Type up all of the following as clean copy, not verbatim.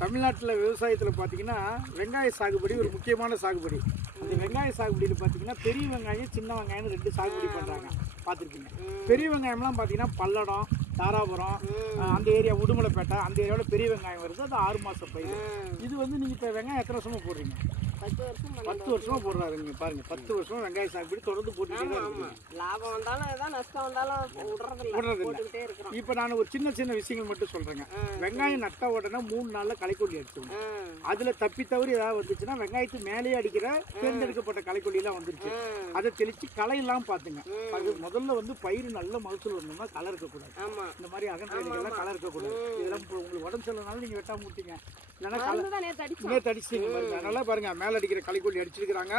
தமிழ்நாட்டில் விவசாயத்தில் பார்த்தீங்கன்னா வெங்காய சாகுபடி ஒரு முக்கியமான சாகுபடி. அந்த வெங்காய சாகுபடியில் பார்த்தீங்கன்னா பெரிய வெங்காயம் சின்ன வெங்காயம்னு 2 சாகுபடி பண்ணுறாங்க, பார்த்துருக்கீங்க. பெரிய வெங்காயம்லாம் பார்த்தீங்கன்னா பல்லடம், தாராபுரம், அந்த ஏரியா உடுமலைப்பேட்டை அந்த ஏரியாவில் பெரிய வெங்காயம் வருது. அது 6 மாதம் பயிர். இது வந்து நீங்கள் இப்போ வெங்காயம் எத்தனை வருஷமாக போடுறீங்க? 10 வருஷமா போடுறாருங்க. பாருங்க, 10 வருஷமா வெங்காய சாகுபடி தொடர்ந்து போட்டுக்கிட்டே தான். லாபம் வந்தாலும் ஏதாவது நஷ்டம் வந்தாலும் விடுறதில்லை. இப்போ நான் ஒரு சின்ன சின்ன விஷயங்கள் மட்டும் சொல்றேங்க. வெங்காயம் நட்ட உடனே 3 நாள்ல களைக்கொல்லி அடிச்சிடும். அதுல தப்பி தவறி ஏதாவது வந்துச்சுன்னா வெங்காயத்து மேலேயே அடிக்கிற தேர்ந்தெடுக்கப்பட்ட களைக்கொல்லி எல்லாம் வந்துருச்சு, அதை தெளிச்சு களையெல்லாம் பாத்துங்க. அது முதல்ல வந்து பயிர் நல்ல மகசூல் வரணும்னா களை இருக்கக்கூடாது. இந்த மாதிரி அகன்றைகள்லாம் களை இருக்கக்கூடாது. இதெல்லாம் உங்களுக்கு உடம்பு சரியில்லைனாலும் நீங்க வெட்டாம விட்டீங்க, இல்லைன்னா நேற்று அடிச்சிட்டீங்க பாருங்க. அதனால பாருங்க, மேல அடிக்கிற களைக்கொல்லி அடிச்சிருக்கிறாங்க.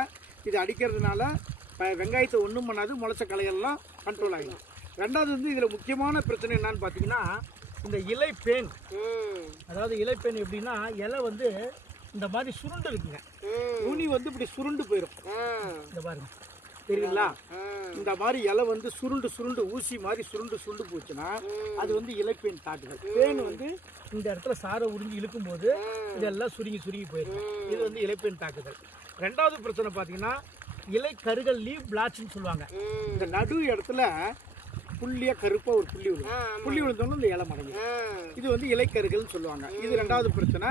இது அடிக்கிறதுனால வெங்காயத்தை ஒன்றும் பண்ணாது, முளைச்ச களையெல்லாம் கண்ட்ரோல் ஆகிடும். ரெண்டாவது வந்து இதில் முக்கியமான பிரச்சனை என்னன்னு பார்த்தீங்கன்னா இந்த இலைப்பேன். அதாவது இலைப்பேன் எப்படின்னா, இலை வந்து இந்த மாதிரி சுருண்டு இருக்குங்க. நுனி வந்து இப்படி சுருண்டு போயிடும். இந்த பாருங்க, தெரியுங்களா? இந்த மாதிரி இலை வந்து சுருண்டு சுருண்டு ஊசி மாதிரி சுருண்டு போச்சுன்னா அது வந்து இலைப்பேன் தாக்குதல். பேன் வந்து இந்த இடத்துல சாரை உறிஞ்சி இழுக்கும் போது இதெல்லாம் சுருங்கி போயிடும். இது வந்து இலைப்பேன் தாக்குதல். ரெண்டாவது பிரச்சனை பார்த்தீங்கன்னா இலை கருகள், லீவ் பிளாட்ச்னு சொல்லுவாங்க. இந்த நடு இடத்துல புள்ளியா கருப்பா ஒரு புள்ளி விழுந்தோன்னு இந்த இலை மடங்கு. இது வந்து இலைக்கருகள்னு சொல்லுவாங்க. இது ரெண்டாவது பிரச்சனை.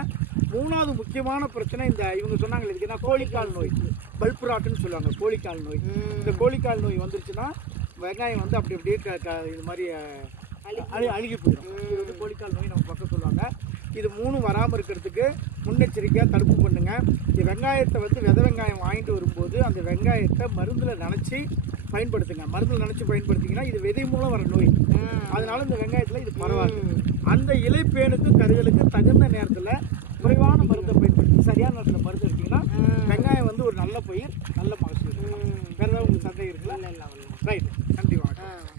மூணாவது முக்கியமான பிரச்சனை இந்த இவங்க சொன்னாங்க இதுக்குன்னா கோழிக்கால் நோய், பல்ப் ராட்டுன்னு சொல்லுவாங்க. கோழிக்கால் நோய், இந்த கோழிக்கால் நோய் வந்துருச்சுன்னா வெங்காயம் வந்து அப்படியே இது மாதிரி அழுகி போயிடும். இது வந்து கோழிக்கால் நோய் நம்ம பக்கம் சொல்லுவாங்க. இது 3 வராமல் இருக்கிறதுக்கு முன்னெச்சரிக்கையாக தடுப்பு பண்ணுங்க. இந்த வெங்காயத்தை வந்து விதை வெங்காயம் வாங்கிட்டு வரும்போது அந்த வெங்காயத்தை மருந்தில் நனைச்சி பயன்படுத்துங்க. மருந்தில் நினச்சி பயன்படுத்திங்கன்னா இது விதை மூலம் வர நோய். அதனால இந்த வெங்காயத்தில் இது பரவாயில்ல. அந்த இலைப்பேனுக்கு கருகளுக்கு தகுந்த நேரத்தில் குறைவான மருந்தை பயன்படுத்தி சரியான நேரத்தில் மருந்து எடுத்தீங்கன்னா வெங்காயம் வந்து ஒரு நல்ல பயிர், நல்ல மகசூல். வேறு ஏதாவது உங்களுக்கு சந்தேகம் இருக்குல்ல? இல்லை. ரைட், நன்றி, வணக்கம்.